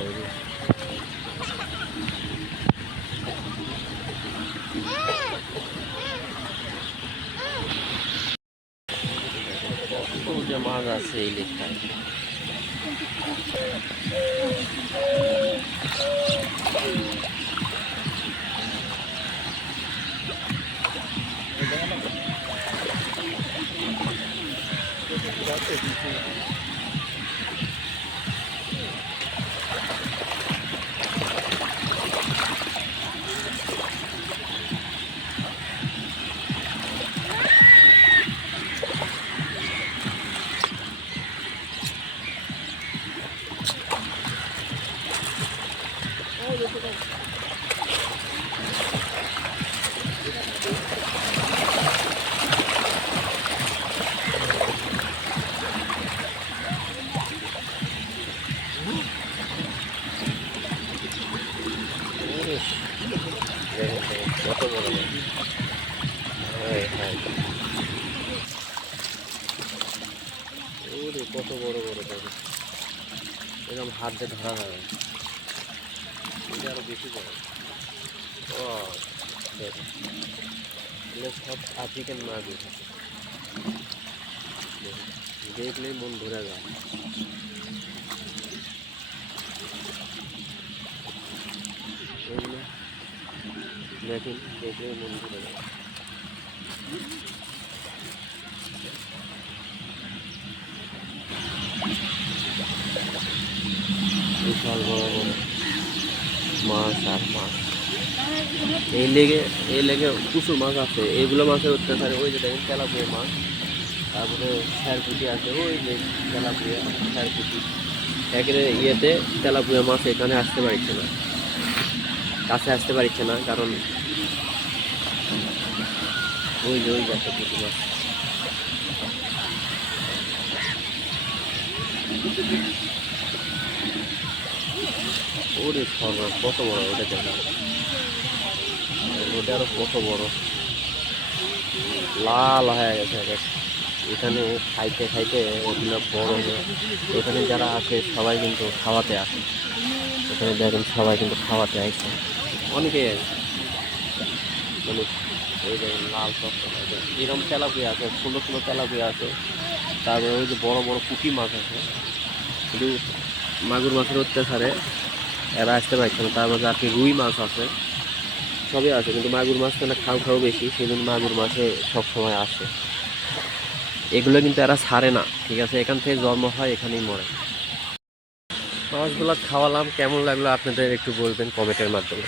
এই যে। কত যে মাছ আছে কত বড় বড় দেখেন এরকম হাত দিয়ে ধরা যাবে এটা আরও বেশি বড় ও দেখেন এগুলো সব আফ্রিকান মাগুর দেখেন, দেখলেই মন ভরে যায় এগুলো দেখেন দেখলেই মন ভরে যায় বিশাল বড় বড় মাছ আর মাছ। এই লেগে এই লেগে প্রচুর মাছ আছে। এইগুলো মাছের অত্যাচারে ওই যে দেখেন তেলাপুয়া মাছ, তারপরে স্যারপুটি আছে, ওই যে তেলাপুয়া স্যারপুটি একেবারে ইয়েতে তেলাপুয়া মাছ এখানে আসতে পারছে না। কাছে আসতে পারছে না, কারণ ওই যে, ওই যাচ্ছে পুঁটি মাছ। ওরে সর্বনাশ কত বড় ওটা দেখা। ওটা আরও কত বড়। লাল হয়ে গেছে। এখানে খাইতে খাইতে এগুলো বড় হয়ে এখানে যারা আসে, সবাই কিন্তু খাওয়াতে আসে। এখানে দেখেন, সবাই কিন্তু খাওয়াতে আসে। অনেকেই আসে। মানে এই দেখেন লাল সব এরকম তেলাপিয়া আছে সুন্দর সুন্দর তেলাপিয়া আছে। তারপরে ওই যে বড় বড় পুঁটি মাছ আছে। কিন্তু মাগুর মাছের অত্যাচারে এরা আসতে পারছে না। তার মধ্যে আর কি রুই মাছ আছে। সবই আছে, কিন্তু মাগুর মাছ না, খাও খাও বেশি সেই জন্য মাগুর মাছে সবসময় আসে। এগুলো কিন্তু এরা ছাড়ে না, ঠিক আছে? এখান থেকে জন্ম হয়, এখানেই মরে। মাছগুলো খাওয়ালাম, কেমন লাগল আপনাদের একটু বলবেন কমেন্টের মাধ্যমে।